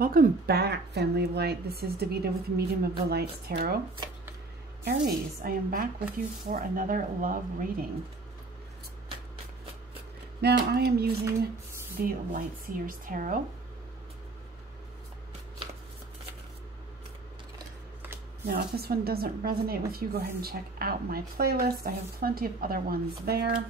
Welcome back, Family of Light. This is Davida with Medium of the Light Tarot. Aries, I am back with you for another love reading. Now, I am using the Light Seers Tarot. Now, if this one doesn't resonate with you, go ahead and check out my playlist. I have plenty of other ones there.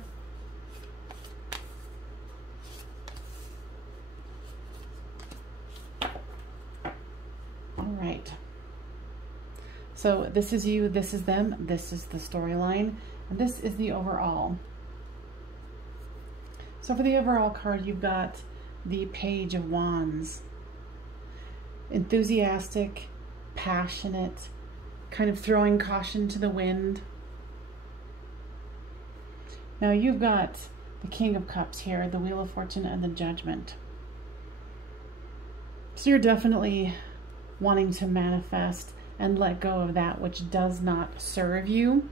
So this is you, this is them, this is the storyline, and this is the overall. So for the overall card, you've got the Page of Wands. Enthusiastic, passionate, kind of throwing caution to the wind. Now you've got the King of Cups here, the Wheel of Fortune, and the Judgment. So you're definitely wanting to manifest and let go of that which does not serve you.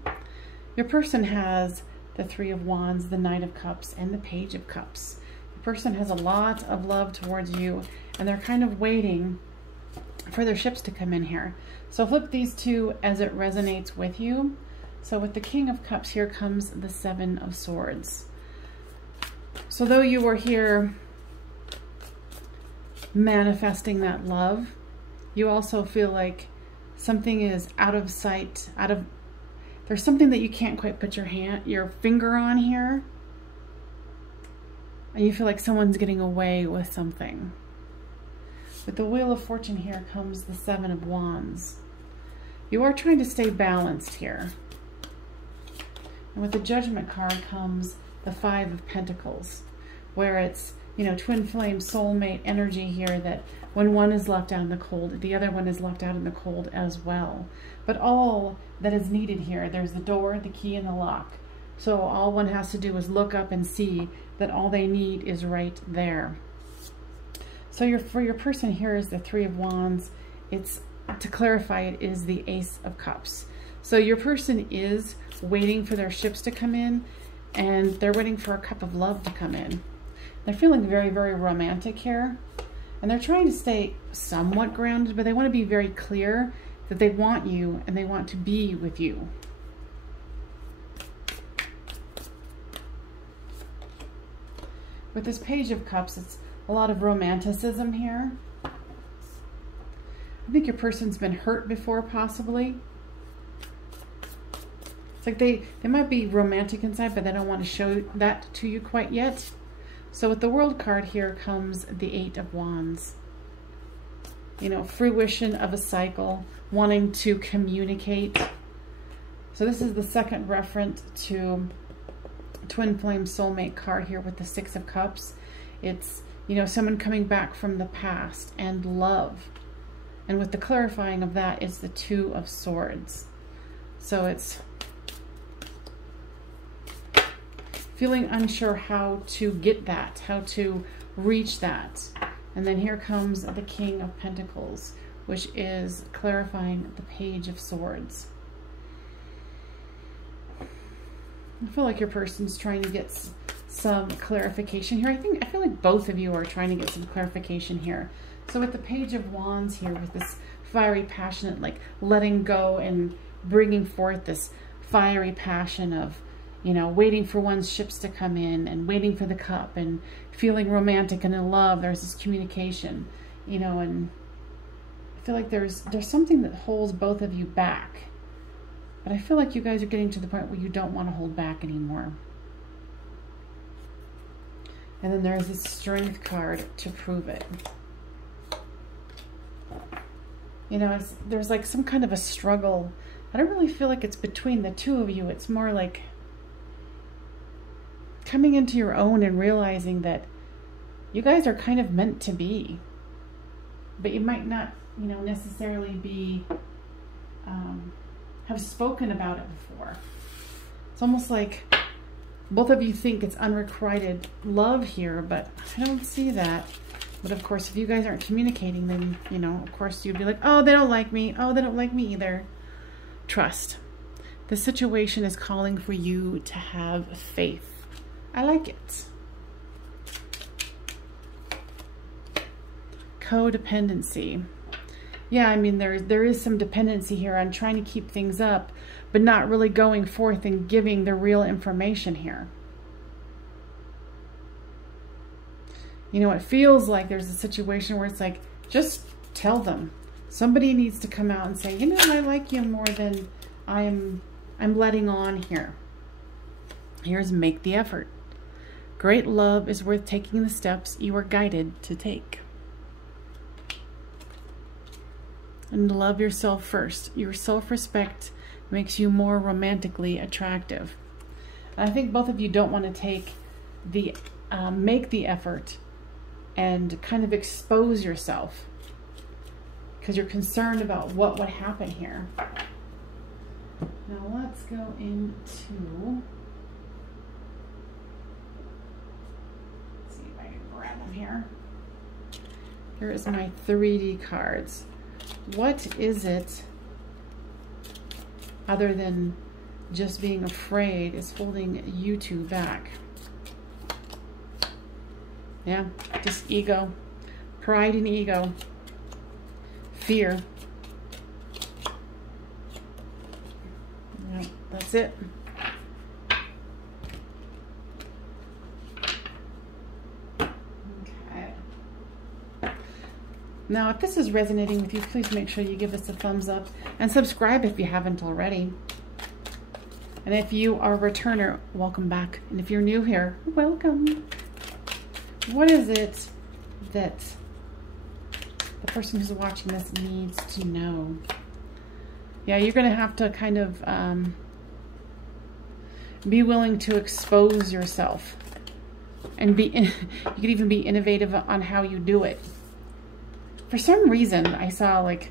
Your person has the Three of Wands, the Knight of Cups, and the Page of Cups. The person has a lot of love towards you, and they're kind of waiting for their ships to come in here. So flip these two as it resonates with you. So with the King of Cups, here comes the Seven of Swords. So though you were here manifesting that love, you also feel like something is out of sight, there's something that you can't quite put your finger on here. And you feel like someone's getting away with something. With the Wheel of Fortune here comes the Seven of Wands. You are trying to stay balanced here. And with the Judgment card comes the Five of Pentacles, where it's, you know, twin flame soulmate energy here, that when one is left out in the cold, the other one is left out in the cold as well. But all that is needed here, there's the door, the key, and the lock. So all one has to do is look up and see that all they need is right there. So for your person here is the Three of Wands. It's, to clarify, it is the Ace of Cups. So your person is waiting for their ships to come in, and they're waiting for a cup of love to come in. They're feeling very, very romantic here. And they're trying to stay somewhat grounded, but they want to be very clear that they want you and they want to be with you. With this Page of Cups, it's a lot of romanticism here. I think your person's been hurt before, possibly. It's like they might be romantic inside, but they don't want to show that to you quite yet. So with the World card here comes the Eight of Wands. You know, fruition of a cycle, wanting to communicate. So this is the second reference to twin flame soulmate card here with the Six of Cups. It's, you know, someone coming back from the past and love. And with the clarifying of that is the Two of Swords. So it's feeling unsure how to get that, how to reach that. And then here comes the King of Pentacles, which is clarifying the Page of Swords. I feel like your person's trying to get some clarification here. I feel like both of you are trying to get some clarification here. So with the Page of Wands here, with this fiery, passionate, like letting go and bringing forth this fiery passion of, you know, waiting for one's ships to come in and waiting for the cup and feeling romantic and in love. There's this communication, you know, and I feel like there's something that holds both of you back. But I feel like you guys are getting to the point where you don't want to hold back anymore. And then there's this Strength card to prove it. You know, there's like some kind of a struggle. I don't really feel like it's between the two of you. It's more like coming into your own and realizing that you guys are kind of meant to be, but you might not, you know, necessarily be have spoken about it before. It's almost like both of you think it's unrequited love here, but I don't see that. But of course, if you guys aren't communicating, then, you know, of course you'd be like, oh, they don't like me. Oh, they don't like me either. Trust. The situation is calling for you to have faith. I like it. codependency. Yeah, I mean, there is some dependency here on trying to keep things up, but not really going forth and giving the real information here. You know, it feels like there's a situation where it's like, just tell them. Somebody needs to come out and say, you know, I like you more than I'm letting on here. Here's make the effort. Great love is worth taking the steps you are guided to take. And love yourself first. Your self-respect makes you more romantically attractive. And I think both of you don't want to make the effort and kind of expose yourself because you're concerned about what would happen here. Now let's go into, let's see if I can grab them here. Here is my 3D cards. What is it, other than just being afraid, is holding you two back? Yeah, just ego, pride and ego, fear. Yeah, that's it. Okay. Now, if this is resonating with you, please make sure you give us a thumbs up and subscribe if you haven't already. And if you are a returner, welcome back. And if you're new here, welcome. What is it that the person who's watching this needs to know? Yeah, you're going to have to kind of be willing to expose yourself. And you could even be innovative on how you do it. For some reason, I saw like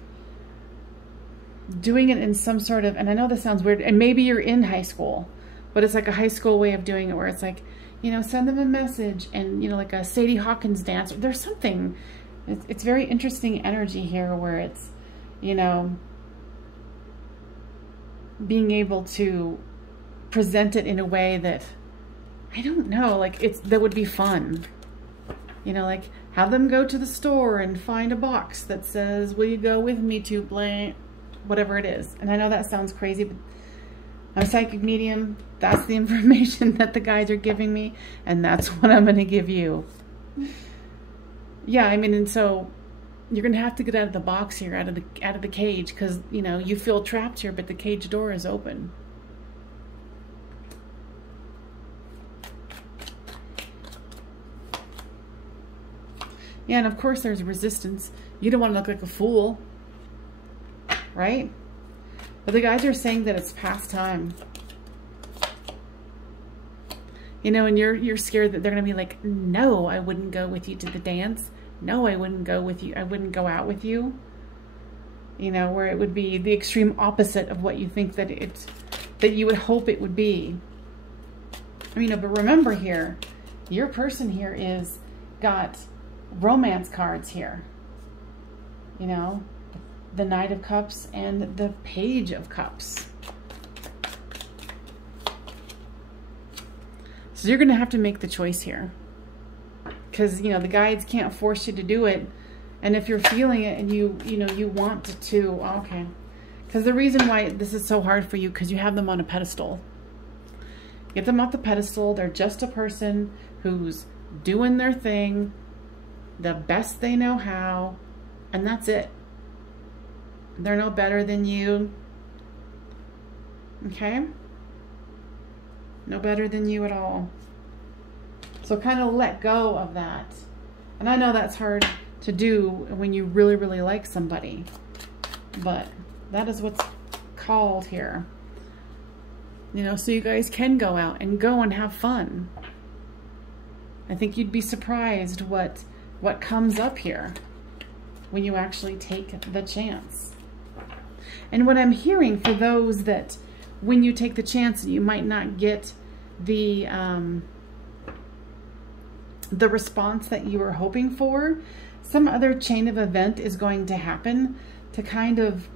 doing it in some sort of, and I know this sounds weird, and maybe you're in high school, but it's like a high school way of doing it where it's like, you know, send them a message and, you know, like a Sadie Hawkins dance. There's something, it's very interesting energy here where it's, you know, being able to present it in a way that, I don't know, like that would be fun. You know, like have them go to the store and find a box that says, will you go with me to blank, whatever it is. And I know that sounds crazy, but I'm a psychic medium. That's the information that the guides are giving me, and that's what I'm going to give you. Yeah, I mean, and so you're going to have to get out of the box here, out of the cage, because, you know, you feel trapped here, but the cage door is open. Yeah, and of course there's resistance. You don't want to look like a fool, right? But the guys are saying that it's past time. You know, and you're scared that they're going to be like, no, I wouldn't go with you to the dance. No, I wouldn't go with you. I wouldn't go out with you. You know, where it would be the extreme opposite of what you think that you would hope it would be. I mean, but remember here, your person here is got romance cards here. You know, the Knight of Cups and the Page of Cups. So you're going to have to make the choice here. Because, you know, the guides can't force you to do it. And if you're feeling it and you know, you want to, okay. Because the reason why this is so hard for you, because you have them on a pedestal. Get them off the pedestal. They're just a person who's doing their thing the best they know how. And that's it. They're no better than you. Okay? No better than you at all. So kind of let go of that. And I know that's hard to do when you really, really like somebody. But that is what's called here. You know, so you guys can go out and have fun. I think you'd be surprised what comes up here when you actually take the chance. And what I'm hearing for those that when you take the chance, you might not get the response that you were hoping for, some other chain of event is going to happen to kind of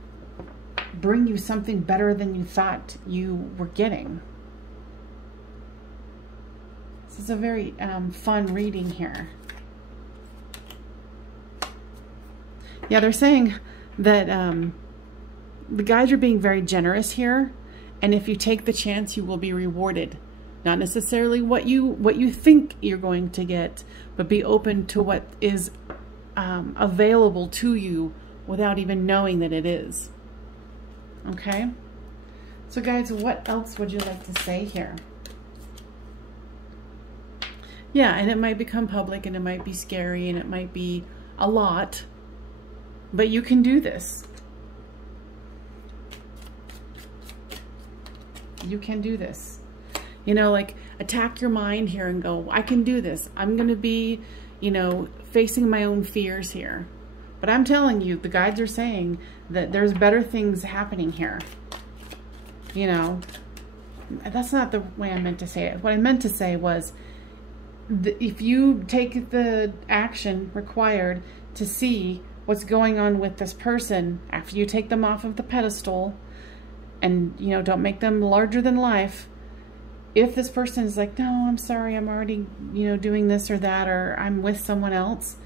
bring you something better than you thought you were getting. This is a very fun reading here. Yeah, they're saying that the guides are being very generous here, and if you take the chance, you will be rewarded. Not necessarily what you think you're going to get, but be open to what is available to you without even knowing that it is. Okay? So guys, what else would you like to say here? Yeah, and it might become public, and it might be scary, and it might be a lot, but you can do this. You can do this. You know, like, attack your mind here and go, I can do this. I'm going to be, you know, facing my own fears here. But I'm telling you, the guides are saying that there's better things happening here. You know, that's not the way I meant to say it. What I meant to say was, if you take the action required to see what's going on with this person after you take them off of the pedestal, and, you know, don't make them larger than life. If this person is like, no, I'm sorry, I'm already, you know, doing this or that, or I'm with someone else,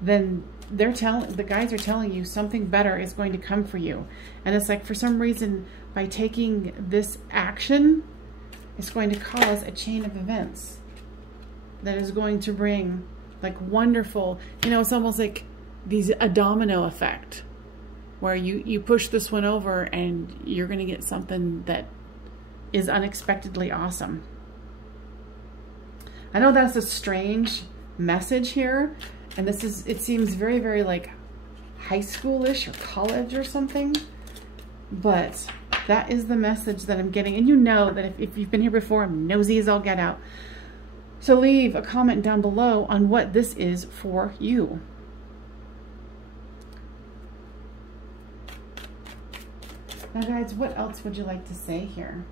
then the guides are telling you something better is going to come for you. And it's like, for some reason, by taking this action, it's going to cause a chain of events that is going to bring, like, wonderful, you know, it's almost like a domino effect, where you push this one over and you're going to get something that is unexpectedly awesome. I know that's a strange message here, and it seems very, very like high schoolish or college or something, but that is the message that I'm getting. And you know that if you've been here before, I'm nosy as all get out. So leave a comment down below on what this is for you. Now guys, what else would you like to say here?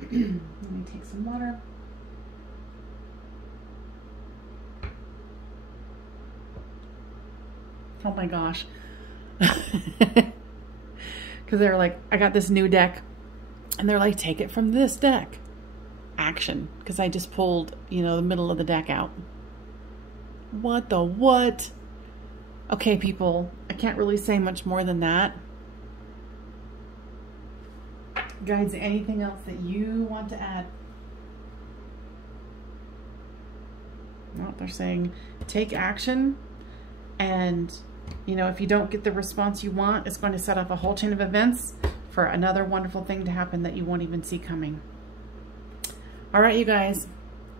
Let me take some water. Oh my gosh. Because they're like, I got this new deck, and they're like, take it from this deck. Action. Because I just pulled, you know, the middle of the deck out. What the what? Okay, people, I can't really say much more than that. Guides, anything else that you want to add? No, they're saying take action, and, you know, if you don't get the response you want, it's going to set up a whole chain of events for another wonderful thing to happen that you won't even see coming. All right, you guys,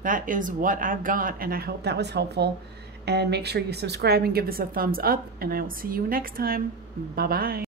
that is what I've got, and I hope that was helpful. And make sure you subscribe and give this a thumbs up, and I will see you next time. Bye-bye.